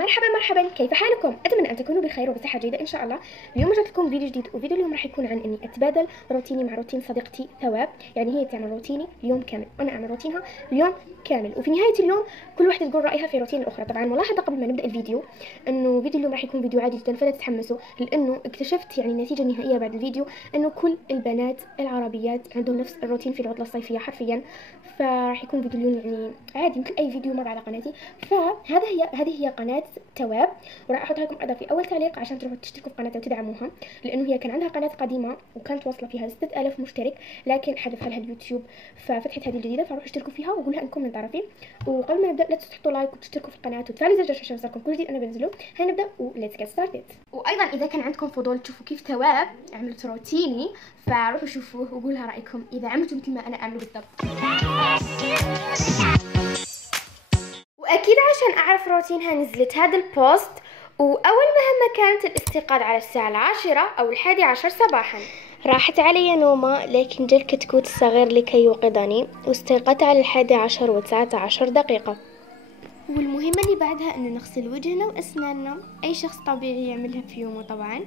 مرحبا مرحبا، كيف حالكم؟ اتمنى ان تكونوا بخير وبصحه جيده ان شاء الله. اليوم رجعت لكم فيديو جديد، وفيديو اليوم راح يكون عن اني اتبادل روتيني مع روتين صديقتي ثواب. يعني هي تعمل روتيني اليوم كامل وانا اعمل روتينها اليوم كامل، وفي نهايه اليوم كل واحده تقول رايها في روتين الاخرى. طبعا ملاحظه قبل ما نبدا الفيديو انه فيديو اليوم راح يكون فيديو عادي جدا، فلا تتحمسوا، لانه اكتشفت يعني النتيجه النهائيه بعد الفيديو انه كل البنات العربيات عندهم نفس الروتين في العطله الصيفيه حرفيا. فراح يكون فيديو اليوم يعني عادي مثل اي فيديو مر على قناتي. هذه هي قناه ثواب، وراح احط لكم ايضا في اول تعليق عشان تروحوا تشتركوا في قناتها وتدعموها، لانه هي كان عندها قناه قديمه وكانت واصله فيها 6000 مشترك، لكن حذفها لها اليوتيوب ففتحت هذه الجديده، فروحوا اشتركوا فيها وقولها انكم من طرفي. وقبل ما نبدا لا تنسوا تحطوا لايك وتشتركوا في القناه وتفعلوا زر الجرس عشان يوصلكم كل جديد انا بنزله. هيا نبدا وليتس جيت ستارتد. وايضا اذا كان عندكم فضول تشوفوا كيف ثواب عملت روتيني، فروحوا شوفوه وقولها رايكم اذا عملتوا مثل ما انا اعمله بالضبط. واكيد عشان اعرف روتينها نزلت هذا البوست. واول مهمه كانت الاستيقاظ على الساعه 10 او 11 صباحا. راحت علي نومه، لكن جاء الكتكوت الصغير لكي يوقظني، واستيقظت على 11 و19 دقيقه. والمهمه اللي بعدها انه نغسل وجهنا واسناننا، اي شخص طبيعي يعملها في يومه طبعا.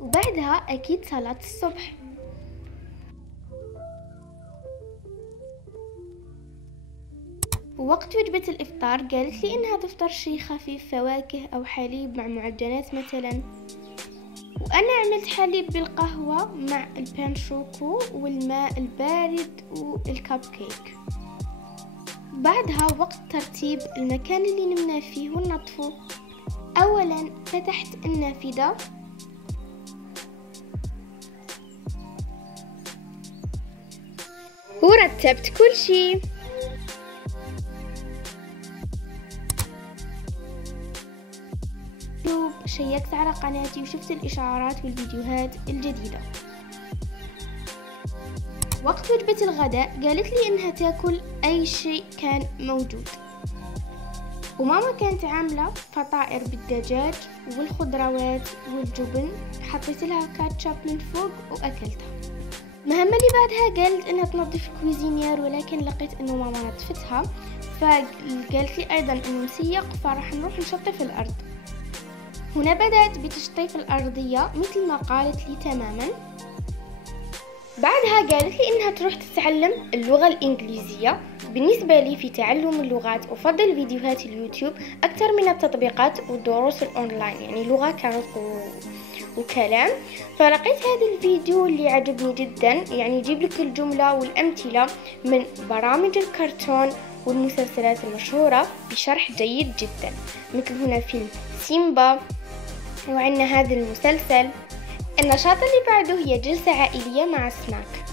وبعدها اكيد صلاه الصبح. ووقت وجبة الإفطار قالت لي إنها تفطر شي خفيف، فواكه أو حليب مع معجنات مثلا، وأنا عملت حليب بالقهوة مع البان شوكو والماء البارد والكب كيك. بعدها وقت ترتيب المكان اللي نمنا فيه وننظفه. أولا فتحت النافذة، ورتبت كل شي. شيكت على قناتي وشفت الإشعارات والفيديوهات الجديدة. وقت وجبة الغداء قالت لي إنها تاكل أي شيء كان موجود، وماما كانت عاملة فطائر بالدجاج والخضروات والجبن، حطيت لها كاتشب من فوق وأكلتها. المهمة اللي بعدها قالت إنها تنظف الكويزينير، ولكن لقيت إنه ماما نظفتها، فقالت لي أيضا إنه مسيق فراح نروح نشطف الأرض. هنا بدأت بتشطيف الأرضية مثل ما قالت لي تماما. بعدها قالت لي إنها تروح تتعلم اللغة الإنجليزية. بالنسبة لي في تعلم اللغات أفضل فيديوهات اليوتيوب أكثر من التطبيقات والدروس الأونلاين، يعني لغة كانت وكلام. فلقيت هذا الفيديو اللي عجبني جدا، يعني يجيب لك الجملة والأمثلة من برامج الكرتون والمسلسلات المشهورة بشرح جيد جدا، مثل هنا فيلم سيمبا، وعندنا هذا المسلسل. النشاط اللي بعده هي جلسة عائلية مع سناك.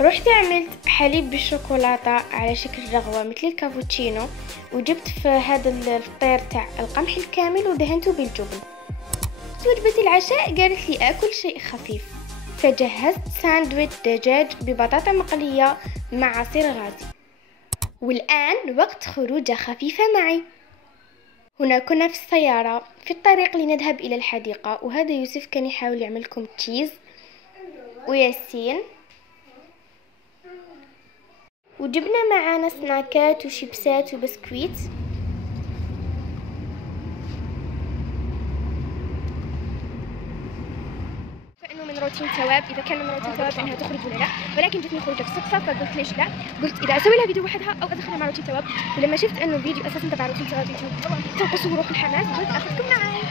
رحت عملت حليب بالشوكولاتة على شكل رغوة مثل الكابوتشينو، وجبت في هذا الفطير تاع القمح الكامل ودهنته بالجبن. وجبة العشاء قالت لي أكل شيء خفيف، فجهزت ساندويتش دجاج ببطاطا مقلية مع عصير غازي. والآن وقت خروجة خفيفة معي. هنا كنا في السيارة في الطريق لنذهب إلى الحديقة، وهذا يوسف كان يحاول يعمل لكم تشيز، وياسين، وجبنا معانا سناكات وشيبسات وبسكويت. فإنه من روتين ثواب، إذا كان من روتين ثواب أنها تخرج ولا لا، ولكن جتني خروجة بالصدفة، فقلت ليش لا، قلت إذا أسوي لها فيديو وحدها أو أدخلها مع روتين ثواب. ولما شفت إنه الفيديو أساسا تبع روتين ثواب يوتيوب تنقصه روح الحماس، قلت أخذكم معي.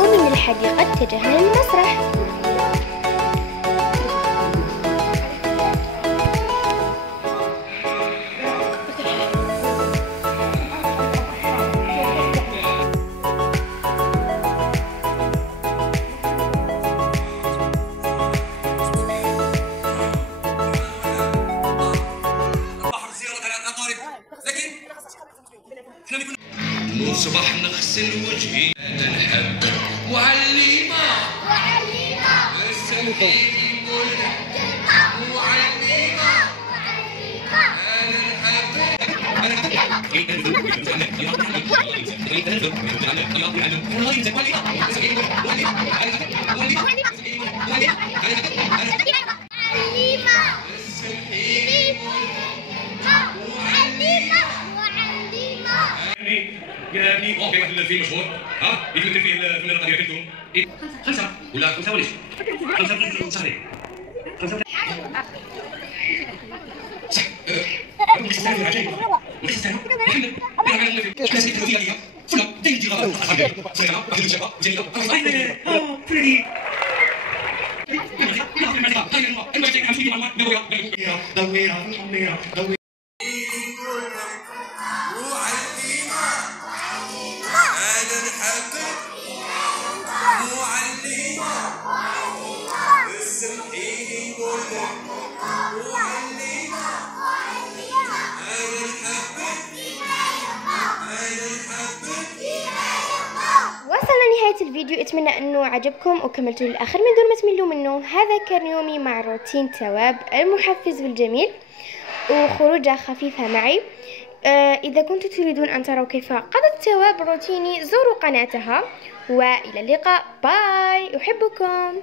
ومن الحديقة اتجهنا للمسرح. صباح نغسل وجهي نحب معلمة السمحيني ملح معلمة أنا نحب يا ابني واقف واحد الفيلم مشهور ها يتمثل فيه الفنان القدير كلثوم خمسة ولا خمسة وليش خمسة شهرين خمسة صح أقول لك السلام عجيب وليس السلام محمد أنا على النبي كاس التوفيق لي فلا تيجي غلط سلام أهل الشباب جميلة فريدي وصلنا لنهاية الفيديو، اتمنى انه عجبكم وكملتوا للاخر من دون ما تملوا منه. هذا كان يومي مع روتين تواب المحفز والجميل وخروجة خفيفة معي. إذا كنتم تريدون أن تروا كيف قضت تواب روتيني زوروا قناتها، وإلى اللقاء، باي، أحبكم.